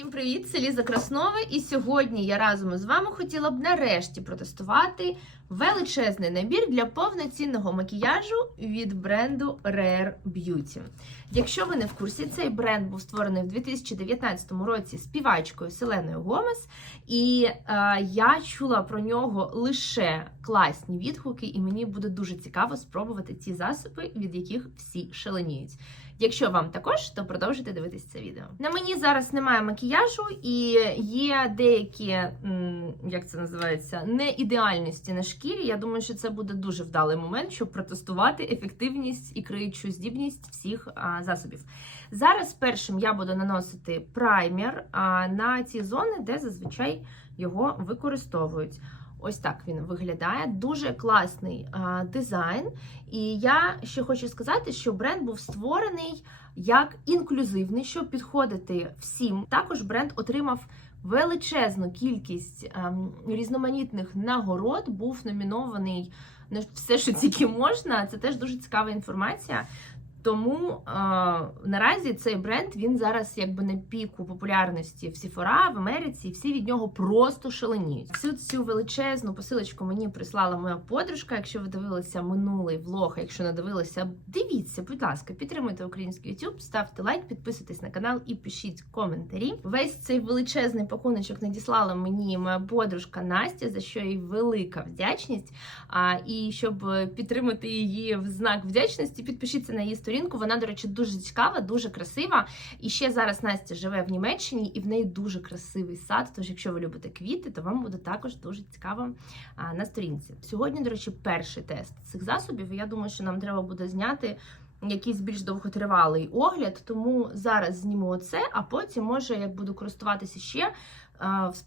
Всім привіт! Це Ліза Краснова, і сьогодні я разом із вами хотіла б нарешті протестувати величезний набір для повноцінного макіяжу від бренду Rare Beauty. Якщо ви не в курсі, цей бренд був створений в 2019 році співачкою Селеною Гомес, і е, я чула про нього лише класні відгуки, і мені буде дуже цікаво спробувати ці засоби, від яких всі шаленіють. Якщо вам також, то продовжуйте дивитися це відео. На мені зараз немає макіяжу, і є деякі, як це називається, неідеальності на шкірі. Я думаю, що це буде дуже вдалий момент, щоб протестувати ефективність і криючу здібність всіх а, засобів. Зараз першим я буду наносити праймер а, на ті зони, де зазвичай його використовують. Ось так він виглядає. Дуже класний а, дизайн. І я ще хочу сказати, що бренд був створений як інклюзивний, щоб підходити всім. Також бренд отримав величезну кількість ем, різноманітних нагород, був номінований на все, що тільки можна. Це теж дуже цікава інформація. Тому е, наразі цей бренд він зараз якби на піку популярності в Сіфора в Америці, і всі від нього просто шаленіють. Всю цю величезну посилочку мені прислала моя подружка. Якщо ви дивилися минулий влог, а якщо не дивилися, дивіться, будь ласка, підтримуйте український YouTube, ставте лайк, підписуйтесь на канал і пишіть коментарі. Весь цей величезний пакуночок надіслала мені моя подружка Настя, за що їй велика вдячність. А і щоб підтримати її в знак вдячності, підпишіться на її сторінку. Вона, до речі, дуже цікава, дуже красива. І ще зараз Настя живе в Німеччині, і в неї дуже красивий сад. Тож, якщо ви любите квіти, то вам буде також дуже цікаво на сторінці. Сьогодні, до речі, перший тест цих засобів. Я думаю, що нам треба буде зняти. Якийсь більш довготривалий огляд, тому зараз зніму оце, а потім, може, як буду користуватися ще,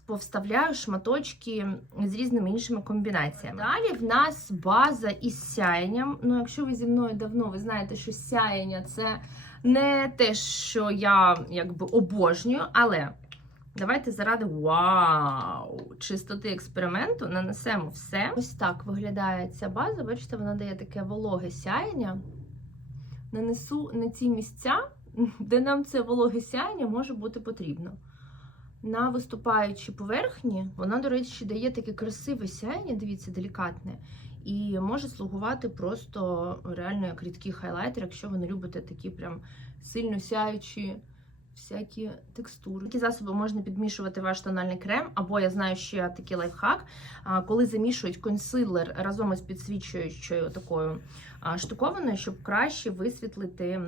повставляю шматочки з різними іншими комбінаціями. Далі в нас база із сяєнням. Ну, якщо ви зі мною давно, ви знаєте, що сяєння це не те, що я якби обожнюю, але давайте заради вау! Чистоти експерименту нанесемо все. Ось так виглядає ця база. Бачите, вона дає таке вологе сяєння. Нанесу на ці місця, де нам це вологе сяєння може бути потрібно. На виступаючій поверхні вона, до речі, дає таке красиве сяєння, дивіться, делікатне, і може слугувати просто реально як рідкий хайлайтер, якщо ви не любите такі прям сильно сяючі всякі текстури. Такі засоби можна підмішувати ваш тональний крем, або я знаю ще такий лайфхак, коли замішують консилер разом із підсвічуючою такою штукованою, щоб краще висвітлити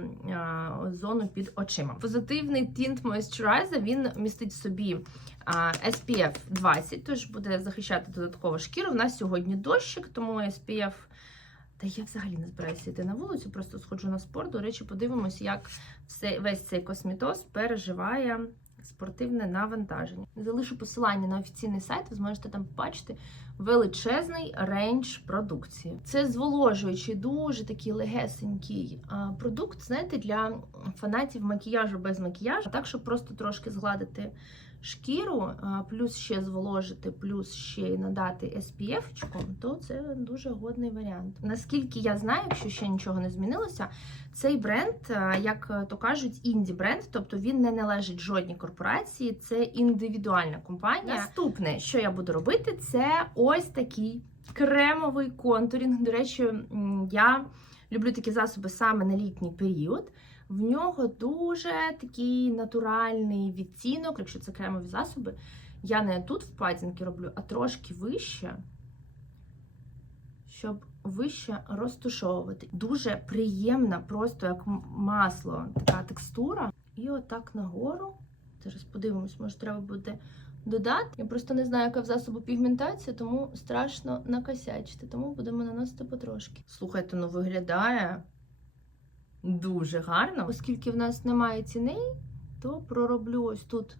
зону під очима. Позитивний Tint Moisturizer, він містить собі SPF 20, тож буде захищати додатково шкіру. У нас сьогодні дощик, тому SPF та я взагалі не збираюся йти на вулицю, просто сходжу на спорт. До речі, подивимось, як все, весь цей косметоз переживає спортивне навантаження. Залишу посилання на офіційний сайт, ви зможете там побачити величезний рейндж продукції. Це зволожуючий, дуже такий легесенький продукт, знаєте, для фанатів макіяжу без макіяжу, так, щоб просто трошки згладити шкіру, плюс ще зволожити, плюс ще й надати SPF, то це дуже годний варіант. Наскільки я знаю, якщо ще нічого не змінилося, цей бренд, як то кажуть, інді бренд, тобто він не належить жодній корпорації, це індивідуальна компанія. Наступне, що я буду робити, це ось такий кремовий контурінг. До речі, я люблю такі засоби саме на літній період. В нього дуже такий натуральний відтінок, якщо це кремові засоби. Я не тут впадінки роблю, а трошки вище, щоб вище розтушовувати. Дуже приємна, просто як масло, така текстура. І отак нагору. Зараз подивимось, може, треба буде додати. Я просто не знаю, яка в засобу пігментація, тому страшно накосячити. Тому будемо наносити потрошки. Слухайте, ну виглядає дуже гарно. Оскільки в нас немає ціни, то пророблю ось тут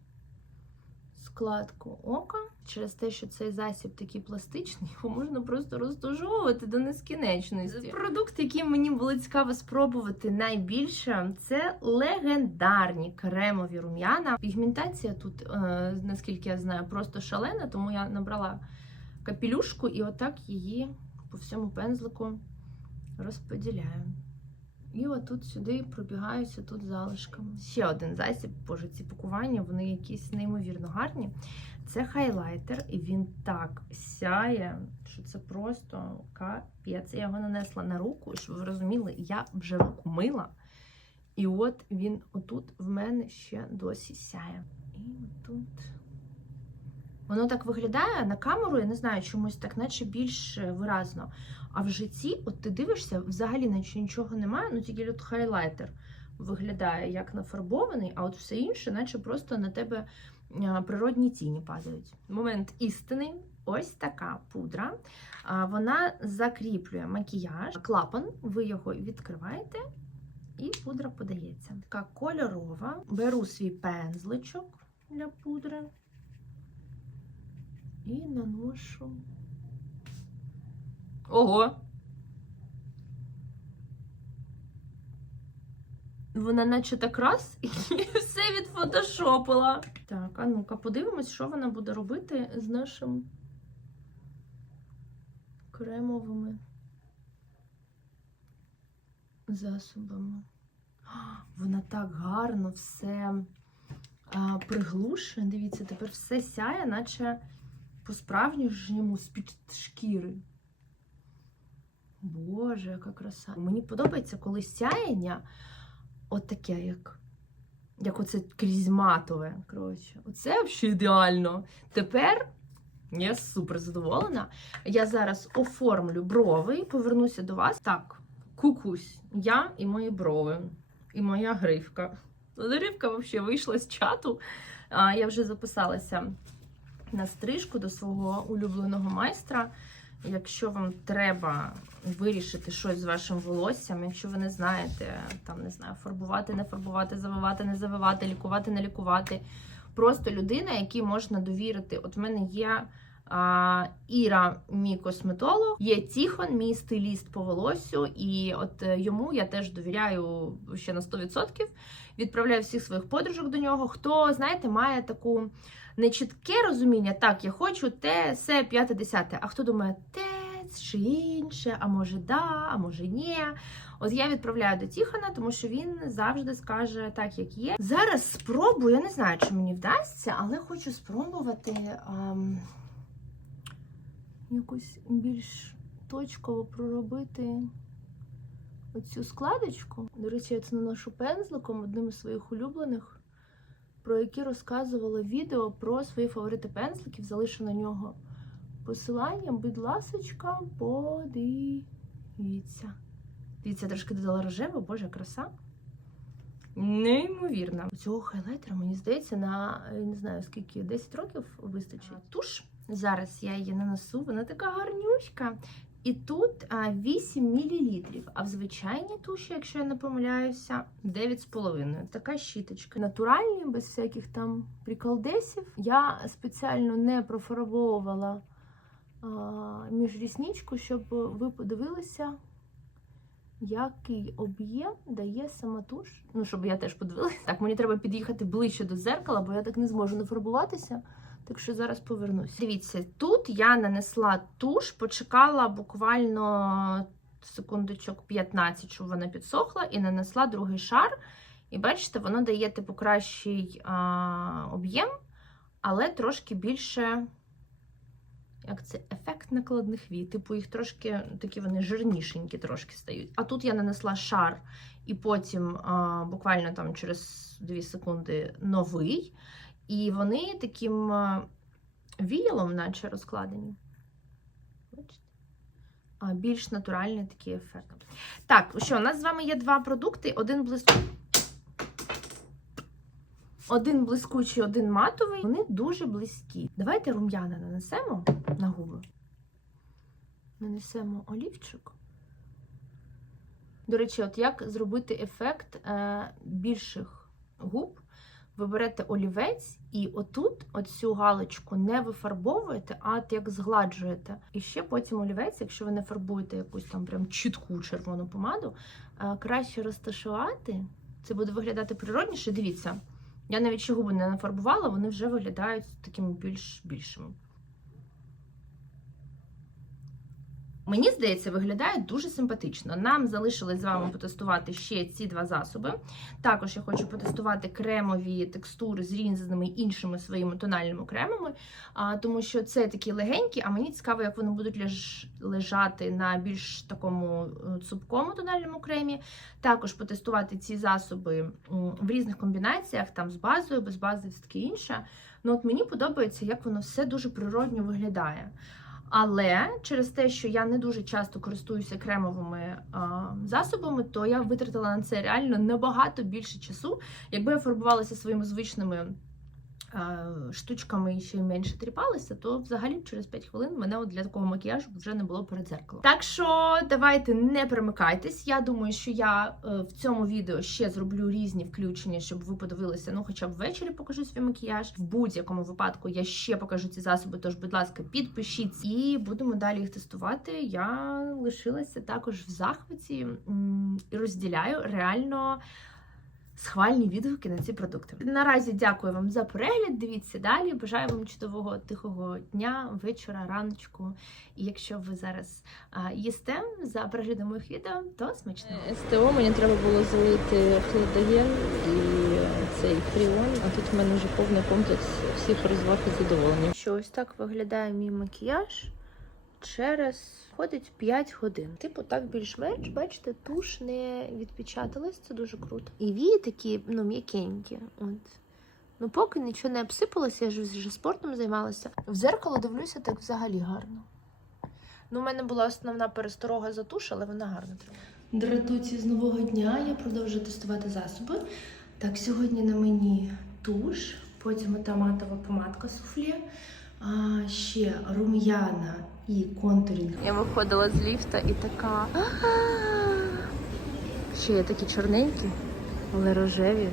складку ока. Через те, що цей засіб такий пластичний, його можна просто розтужовувати до нескінченності. Продукт, який мені було цікаво спробувати найбільше, це легендарні кремові рум'яна. Пігментація тут, е, наскільки я знаю, просто шалена, тому я набрала капелюшку і отак її по всьому пензлику розподіляю. І отут сюди пробігаюся тут залишками. Ще один засіб, боже, ці пакування, вони якісь неймовірно гарні. Це хайлайтер, і він так сяє, що це просто капець. Я його нанесла на руку, щоб ви розуміли, я вже руку мила. І от він отут в мене ще досі сяє. І отут. Воно так виглядає на камеру, я не знаю, чомусь так, наче більш виразно. А в житті, от ти дивишся, взагалі наче нічого немає, ну тільки от хайлайтер виглядає як нафарбований, а от все інше, наче просто на тебе природні тіні падають. Момент істини. Ось така пудра. Вона закріплює макіяж. Клапан, ви його відкриваєте, і пудра подається. Така кольорова. Беру свій пензличок для пудри і наношу. Ого! Вона наче так раз і все відфотошопила. Так, а ну-ка, подивимось, що вона буде робити з нашим кремовими засобами. Вона так гарно все а, приглушує. Дивіться, тепер все сяє, наче по-справжньому з-під шкіри. Боже, яка краса. Мені подобається, коли сяєння от як, як оце крізь матове. Коротше, оце взагалі ідеально. Тепер я супер задоволена. Я зараз оформлю брови і повернуся до вас. Так, кукусь. Я і мої брови, і моя гривка. Ну, Гривка взагалі вийшла з чату. Я вже записалася на стрижку до свого улюбленого майстра. Якщо вам треба вирішити щось з вашим волоссям, якщо ви не знаєте, там не знаю, фарбувати, не фарбувати, завивати, не завивати, лікувати, не лікувати. Просто людина, якій можна довірити. От в мене є а, Іра, мій косметолог, є Тіхон, мій стиліст по волоссю, і от е, йому я теж довіряю ще на 100%. Відправляю всіх своїх подружок до нього. Хто, знаєте, має таку нечітке розуміння, так, я хочу те, все, п'яте, десяте. А хто думає, те чи інше, а може да, а може ні. От я відправляю до Тіхана, тому що він завжди скаже так, як є. Зараз спробую, я не знаю, чи мені вдасться, але хочу спробувати ам, якось більш точково проробити оцю складочку. До речі, я це наношу пензликом, одним із своїх улюблених, про які розказувала відео про свої фаворити пензликів. Залишу на нього посилання. Будь ласочка, подивіться. Дивіться, трошки додала рожеву, боже, краса. Неймовірно. Цього хайлайтера, мені здається, на не знаю скільки, 10 років вистачить. Туш. Зараз я її нанесу, вона така гарнючка. І тут 8 мл, а в звичайній туші, якщо я не помиляюся, 9,5. Така щіточка. Натуральні, без всяких там приколдесів. Я спеціально не профарбовувала міжрісничку, щоб ви подивилися, який об'єм дає сама туш. Ну, щоб я теж подивилася. Так, мені треба під'їхати ближче до дзеркала, бо я так не зможу нафарбуватися. Так що зараз повернусь. Дивіться, тут я нанесла туш, почекала буквально секундочок 15, щоб вона підсохла, і нанесла другий шар. І бачите, воно дає типу кращий об'єм, але трошки більше. Як це ефект накладних вій. Типу, їх трошки такі вони жирнішенькі трошки стають. А тут я нанесла шар, і потім а, буквально там через 2 секунди новий. І вони таким а, віялом, наче розкладені. Бачите? А, більш натуральний такий ефект. Так, що, у нас з вами є два продукти: один блискучий. Один блискучий, один матовий. Вони дуже близькі. Давайте рум'яна нанесемо на губи. Нанесемо олівчик. До речі, от як зробити ефект е, більших губ? Ви берете олівець і отут оцю галочку не вифарбовуєте, а от як згладжуєте. І ще потім олівець, якщо ви не фарбуєте якусь там прям чітку червону помаду, е, краще розташувати. Це буде виглядати природніше. Дивіться, я навіть ще губи не нафарбувала, вони вже виглядають такими більш більшими. Мені здається, виглядає дуже симпатично. Нам залишилось з вами потестувати ще ці два засоби. Також я хочу потестувати кремові текстури з різними іншими своїми тональними кремами, тому що це такі легенькі, а мені цікаво, як вони будуть лежати на більш такому е, цупкому тональному кремі. Також потестувати ці засоби в різних комбінаціях, там з базою, без бази, все таке інше. Ну от мені подобається, як воно все дуже природньо виглядає. Але через те, що я не дуже часто користуюся кремовими а, засобами, то я витратила на це реально набагато більше часу. Якби я фарбувалася своїми звичними штучками і ще менше тріпалася, то взагалі через 5 хвилин мене от для такого макіяжу вже не було перед зеркалом. Так що давайте не перемикайтесь. Я думаю, що я е, в цьому відео ще зроблю різні включення, щоб ви подивилися. Ну, хоча б ввечері покажу свій макіяж. В будь-якому випадку я ще покажу ці засоби. Тож, будь ласка, підпишіться і будемо далі їх тестувати. Я лишилася також в захваті і розділяю реально. Схвальні відгуки на ці продукти. Наразі дякую вам за перегляд. Дивіться далі. Бажаю вам чудового тихого дня, вечора, раночку. І якщо ви зараз а, їсте за переглядом моїх відео, то смачно. СТО мені треба було залити хладоєн і цей фріон, а тут в мене вже повний комплекс всіх розваг і задоволення. Що ось так виглядає мій макіяж через ходить 5 годин. Типу, так більш-менш, бачите, туш не відпечаталась, це дуже круто. І вії такі, ну, м'якенькі. От. Ну, поки нічого не обсипалося, я ж вже спортом займалася. В зеркало дивлюся так взагалі гарно. Ну, у мене була основна пересторога за туш, але вона гарно тримає. Дратуці з нового дня я продовжую тестувати засоби. Так, сьогодні на мені туш, потім ота матова помадка суфле, а, ще рум'яна і контурінг. Я виходила з ліфта і така. Ще є такі чорненькі, але рожеві.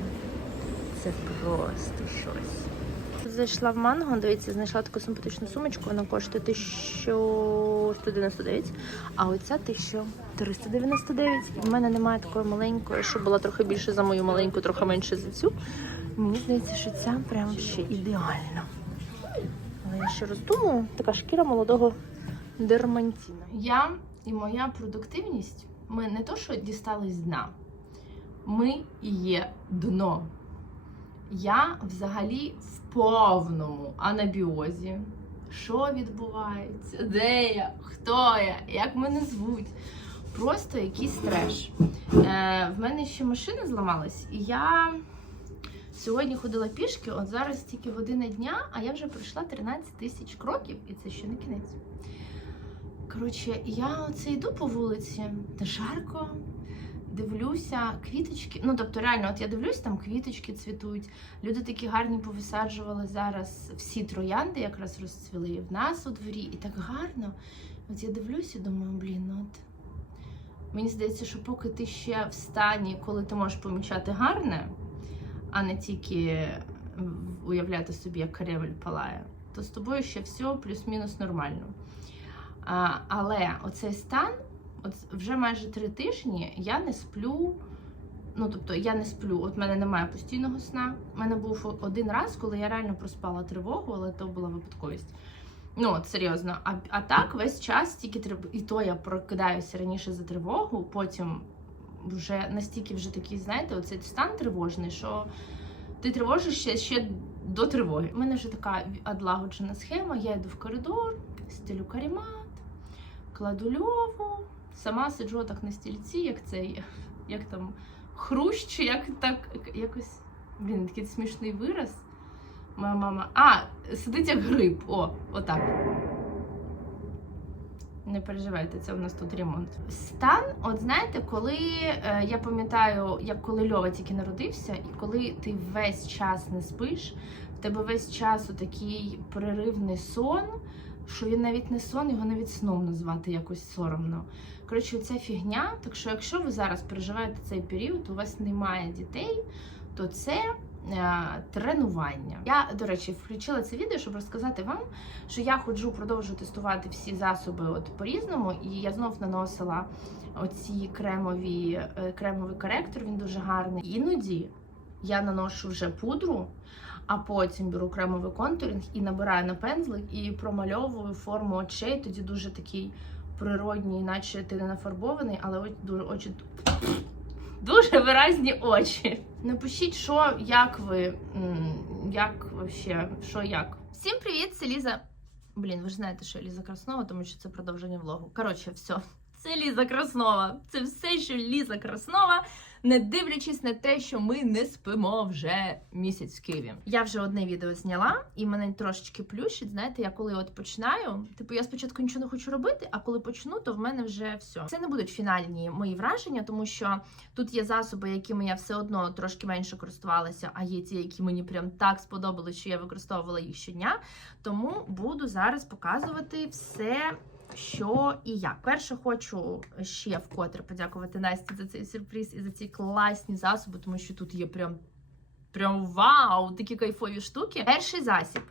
Це просто щось. Зайшла в манго, дивіться, знайшла таку симпатичну сумочку, вона коштує 1199, а оця 1399. У мене немає такої маленької, щоб була трохи більше за мою маленьку, трохи менше за цю. Мені здається, що ця прям ще ідеальна. Але я ще роздумую, така шкіра молодого дермантіна. Я і моя продуктивність, ми не то, що дістались з дна, ми і є дно. Я взагалі в повному анабіозі. Що відбувається? Де я? Хто я? Як мене звуть? Просто якийсь треш. Е, в мене ще машина зламалась, і я сьогодні ходила пішки, от зараз тільки година дня, а я вже пройшла 13 тисяч кроків, і це ще не кінець. Коротше, я оце йду по вулиці, та жарко, дивлюся, квіточки. Ну, тобто, реально, от я дивлюсь, там квіточки цвітуть. Люди такі гарні повисаджували зараз. Всі троянди якраз розцвіли в нас у дворі, і так гарно. От я дивлюся думаю, блін, ну от. Мені здається, що поки ти ще в стані, коли ти можеш помічати гарне, а не тільки уявляти собі, як Кремль палає, то з тобою ще все плюс-мінус нормально. А, але оцей стан, от вже майже три тижні я не сплю. Ну, тобто я не сплю, от в мене немає постійного сна. У мене був один раз, коли я реально проспала тривогу, але то була випадковість. Ну, от серйозно. А, а так весь час тільки трив... і то я прокидаюся раніше за тривогу, потім вже настільки вже такий, знаєте, оцей стан тривожний, що ти тривожишся ще до тривоги. У мене вже така відлагоджена схема. Я йду в коридор, стелю карімат, кладу льову, сама сиджу так на стільці, як цей, як там хрущ, як так якось. Блін, такий смішний вираз. Моя мама. А, сидить як гриб. О, отак. Не переживайте, це у нас тут ремонт. Стан, от знаєте, коли е, я пам'ятаю, як коли Льова тільки народився, і коли ти весь час не спиш, в тебе весь час такий переривний сон, що він навіть не сон, його навіть сном назвати якось соромно. Коротше, ця фігня. Так що, якщо ви зараз переживаєте цей період, у вас немає дітей, то це тренування. Я, до речі, включила це відео, щоб розказати вам, що я ходжу, продовжую тестувати всі засоби от по-різному, і я знов наносила оці кремові, е, кремовий коректор, він дуже гарний. Іноді я наношу вже пудру, а потім беру кремовий контуринг і набираю на пензлик і промальовую форму очей. Тоді дуже такий природній, наче ти не нафарбований, але дуже очі дуже виразні очі. Напишіть, що, як ви, як вообще, що як. Всім привіт, це Ліза. Блін, ви ж знаєте, що я Ліза Краснова, тому що це продовження влогу. Коротше, все. Це Ліза Краснова. Це все, що Ліза Краснова, не дивлячись на те, що ми не спимо вже місяць в Києві. Я вже одне відео зняла, і мене трошечки плющить. Знаєте, я коли от починаю, типу, я спочатку нічого не хочу робити, а коли почну, то в мене вже все. Це не будуть фінальні мої враження, тому що тут є засоби, якими я все одно трошки менше користувалася, а є ті, які мені прям так сподобались, що я використовувала їх щодня. Тому буду зараз показувати все. Що і як. Перше, хочу ще вкотре подякувати Насті за цей сюрприз і за ці класні засоби, тому що тут є прям, прям вау, такі кайфові штуки. Перший засіб,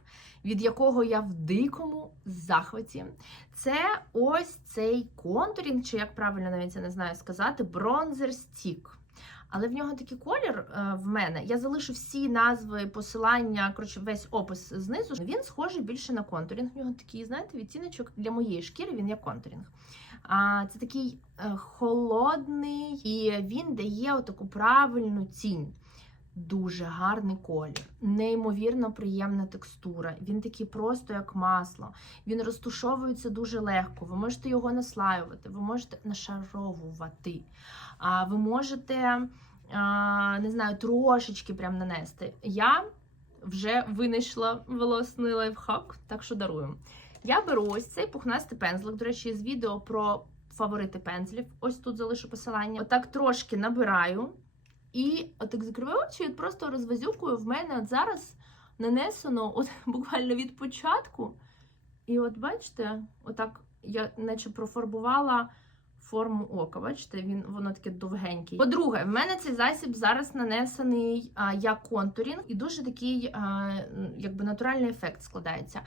від якого я в дикому захваті, це ось цей контурінг, чи як правильно навіть я не знаю сказати, бронзер стік. Але в нього такий колір е, в мене. Я залишу всі назви, посилання, коротше, весь опис знизу. Він схожий більше на контурінг. В нього такий, знаєте, відтіночок для моєї шкіри він як контурінг. А це такий е, холодний, і він дає отаку правильну тінь. Дуже гарний колір, неймовірно приємна текстура. Він такий просто як масло. Він розтушовується дуже легко. Ви можете його наслаювати, ви можете нашаровувати. А ви можете, не знаю, трошечки прям нанести. Я вже винайшла волосний лайфхак, так що дарую. Я беру ось цей пухнастий пензлик. До речі, з відео про фаворити пензлів. Ось тут залишу посилання. Отак трошки набираю. І отак закриваю очі просто розвазюкую. В мене от зараз нанесено от буквально від початку. І от бачите, отак я наче профарбувала форму ока. Бачите, він воно таке довгенький. По-друге, в мене цей засіб зараз нанесений а, як контурінг, і дуже такий а, якби натуральний ефект складається.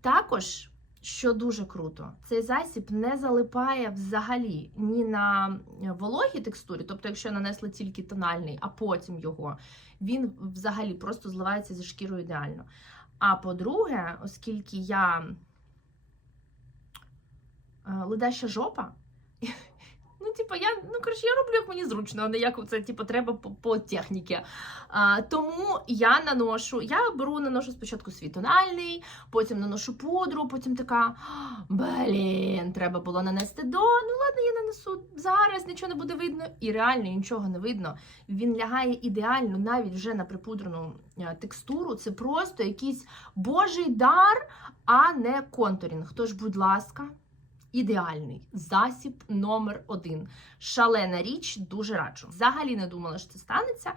Також. Що дуже круто, цей засіб не залипає взагалі ні на вологій текстурі, тобто, якщо нанесли тільки тональний, а потім його, він взагалі просто зливається зі шкірою ідеально. А по-друге, оскільки я е, ледаща жопа, типу, я, ну, коротше, я роблю, як мені зручно, а не як це, типу, треба по, по техніці. А, тому я наношу, я беру, наношу спочатку свій тональний, потім наношу пудру, потім така, блін, треба було нанести до, ну ладно, я нанесу зараз, нічого не буде видно. І реально нічого не видно. Він лягає ідеально навіть вже на припудрену е, текстуру. Це просто якийсь божий дар, а не контурінг. Тож, будь ласка. Ідеальний засіб номер один. Шалена річ, дуже раджу. Взагалі не думала, що це станеться.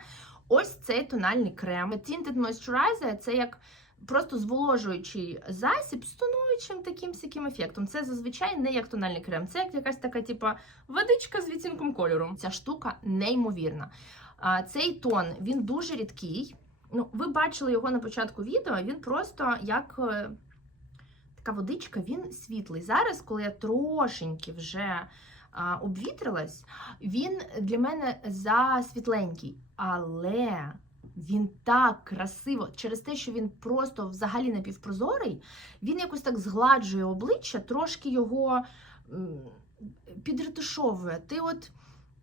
Ось цей тональний крем. Tinted Moisturizer – це як просто зволожуючий засіб з тонуючим таким сяким ефектом. Це зазвичай не як тональний крем, це як якась така, типа, водичка з відтінком кольору. Ця штука неймовірна. А, Цей тон він дуже рідкий. Ну, ви бачили його на початку відео. Він просто як. Така водичка, він світлий. Зараз, коли я трошеньки вже обвітрилась, він для мене засвітленький. Але він так красиво, через те, що він просто взагалі напівпрозорий, він якось так згладжує обличчя, трошки його підретушовує. Ти от.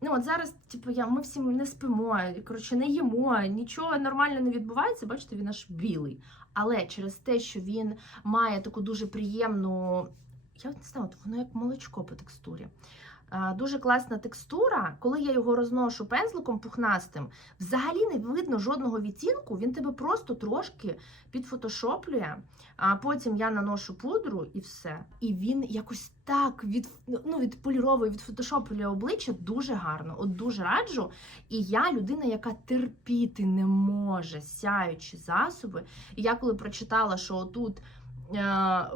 Ну, от зараз, типу, я, ми всі не спимо, коротше, не їмо, нічого нормально не відбувається, бачите, він аж білий. Але через те, що він має таку дуже приємну, я не знаю, от воно як молочко по текстурі. Дуже класна текстура. Коли я його розношу пензликом пухнастим, взагалі не видно жодного відтінку, він тебе просто трошки підфотошоплює. А потім я наношу пудру і все. І він якось так від, ну, відполіровує, відфотошоплює обличчя дуже гарно. От дуже раджу. І я людина, яка терпіти не може сяючі засоби. І я коли прочитала, що тут е,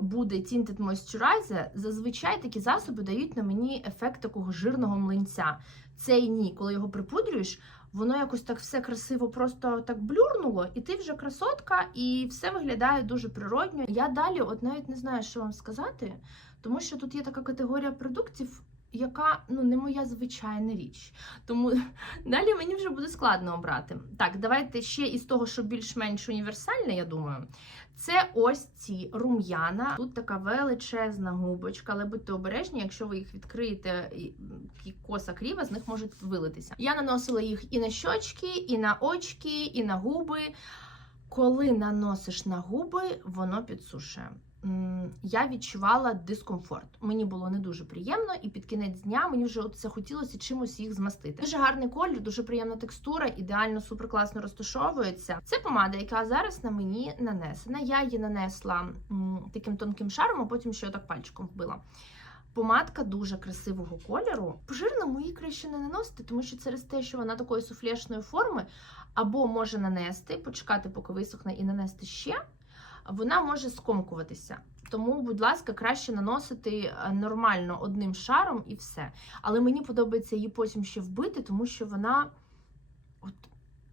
буде Tinted Moisturizer, зазвичай такі засоби дають на мені ефект такого жирного млинця. Цей ні, коли його припудрюєш, воно якось так все красиво просто так блюрнуло, і ти вже красотка, і все виглядає дуже природньо. Я далі, от навіть не знаю, що вам сказати, тому що тут є така категорія продуктів. Яка ну не моя звичайна річ. Тому далі мені вже буде складно обрати. Так, давайте ще із того, що більш-менш універсальне, я думаю. Це ось ці рум'яна. Тут така величезна губочка, але будьте обережні, якщо ви їх відкриєте і коса кріва, з них можуть вилитися. Я наносила їх і на щочки, і на очки, і на губи. Коли наносиш на губи, воно підсушує. Я відчувала дискомфорт. Мені було не дуже приємно, і під кінець дня мені вже це хотілося чимось їх змастити. Дуже гарний колір, дуже приємна текстура, ідеально суперкласно розташовується. Це помада, яка зараз на мені нанесена. Я її нанесла таким тонким шаром, а потім ще отак пальчиком вбила. Помадка дуже красивого кольору. По жирному її краще не наносити, тому що через те, що вона такої суфлешної форми, або може нанести, почекати, поки висохне, і нанести ще, вона може скомкуватися. Тому, будь ласка, краще наносити е, нормально одним шаром і все. Але мені подобається її потім ще вбити, тому що вона от.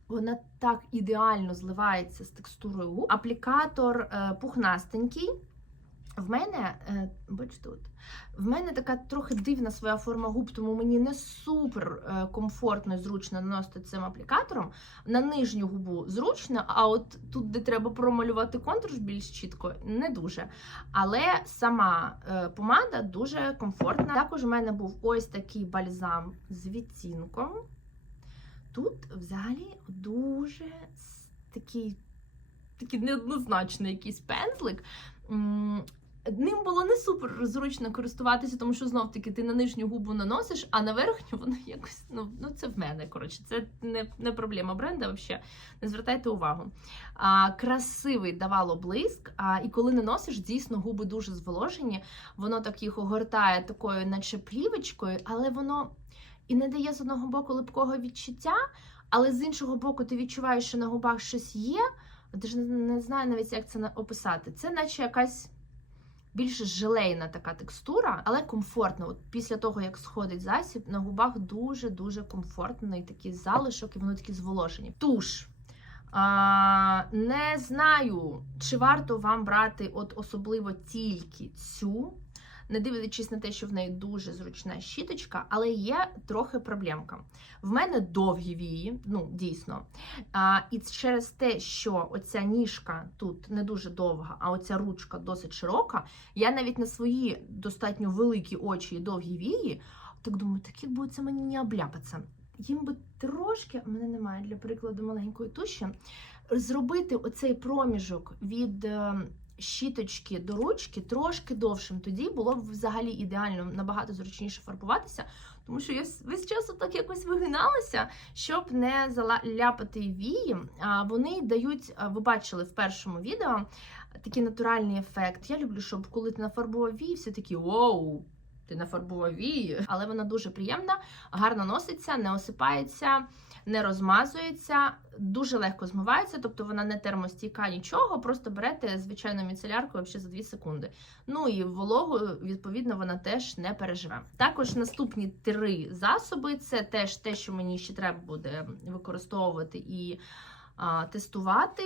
Вона так ідеально зливається з текстурою. Аплікатор е, пухнастенький. В мене, е, бачите, от, в мене така трохи дивна своя форма губ, тому мені не супер е, комфортно і зручно наносити цим аплікатором. На нижню губу зручно, а от тут, де треба промалювати контур більш чітко, не дуже. Але сама е, помада дуже комфортна. Також у мене був ось такий бальзам з відтінком. Тут взагалі дуже такий, такий неоднозначний якийсь пензлик. Ним було не супер зручно користуватися, тому що знов таки ти на нижню губу наносиш, а на верхню воно якось ну, ну це в мене. Коротше, це не, не проблема бренда. Взагалі, не звертайте увагу. А, красивий давало блиск. А, і коли наносиш, дійсно губи дуже зволожені. Воно так їх огортає такою, наче плівочкою, але воно і не дає з одного боку липкого відчуття, але з іншого боку, ти відчуваєш, що на губах щось є. Ти ж не, знаю навіть, як це описати. Це наче якась більш желейна така текстура, але комфортно. От після того, як сходить засіб, на губах дуже-дуже комфортно і такий залишок, і вони такі зволожені. Туш. А, не знаю, чи варто вам брати от особливо тільки цю, не дивлячись на те, що в неї дуже зручна щіточка, але є трохи проблемка. В мене довгі вії, ну дійсно. А, і через те, що оця ніжка тут не дуже довга, а оця ручка досить широка, я навіть на свої достатньо великі очі і довгі вії, так думаю, так якби це мені не обляпаться. Їм би трошки, в мене немає для прикладу маленької туші, зробити оцей проміжок від е, щіточки до ручки трошки довшим. Тоді було б взагалі ідеально набагато зручніше фарбуватися, тому що я весь час так якось вигиналася, щоб не заляпати вії. Вони дають, ви бачили в першому відео, такий натуральний ефект. Я люблю, щоб коли ти нафарбував вії, всі такі воу. Ти нафарбував вії, але вона дуже приємна, гарно носиться, не осипається, не розмазується, дуже легко змивається, тобто вона не термостійка нічого, просто берете звичайну міцелярку вообще за 2 секунди. Ну і вологу, відповідно, вона теж не переживе. Також наступні три засоби це теж те, що мені ще треба буде використовувати і а, тестувати,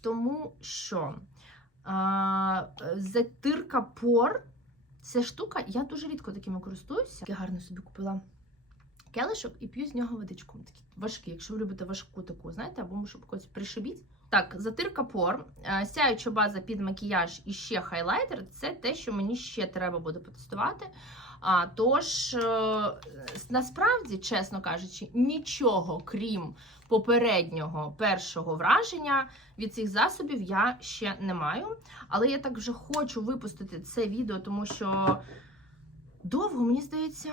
тому що а, затирка пор. Ця штука, я дуже рідко такими користуюся. Я гарно собі купила келишок і п'ю з нього водичку. Такий важкий, якщо ви любите важку таку, знаєте, або щоб когось пришибіть. Так, затирка пор, е, сяюча база під макіяж і ще хайлайтер це те, що мені ще треба буде потестувати. А, тож, е, насправді, чесно кажучи, нічого крім попереднього першого враження від цих засобів я ще не маю. Але я так вже хочу випустити це відео, тому що довго, мені здається,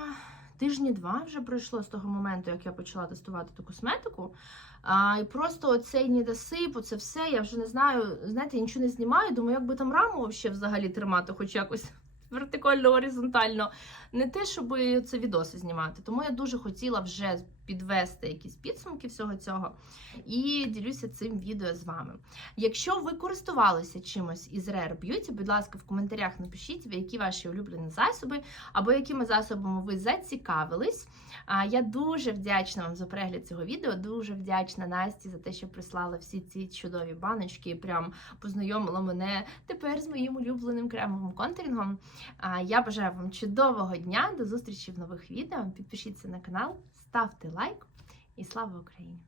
тижні два вже пройшло з того моменту, як я почала тестувати ту косметику. А, і просто оцей недосип, оце все, я вже не знаю, знаєте, я нічого не знімаю, думаю, як би там раму взагалі тримати, хоч якось вертикально, горизонтально. Не те, щоб це відоси знімати. Тому я дуже хотіла вже підвести якісь підсумки всього цього і ділюся цим відео з вами. Якщо ви користувалися чимось із Rare Beauty, будь ласка, в коментарях напишіть, які ваші улюблені засоби, або якими засобами ви зацікавились. Я дуже вдячна вам за перегляд цього відео. Дуже вдячна Насті за те, що прислала всі ці чудові баночки. і Прям познайомила мене тепер з моїм улюбленим кремовим контурінгом. А я бажаю вам чудового дня. До зустрічі в нових відео. Підпишіться на канал, ставте лайк і слава Україні!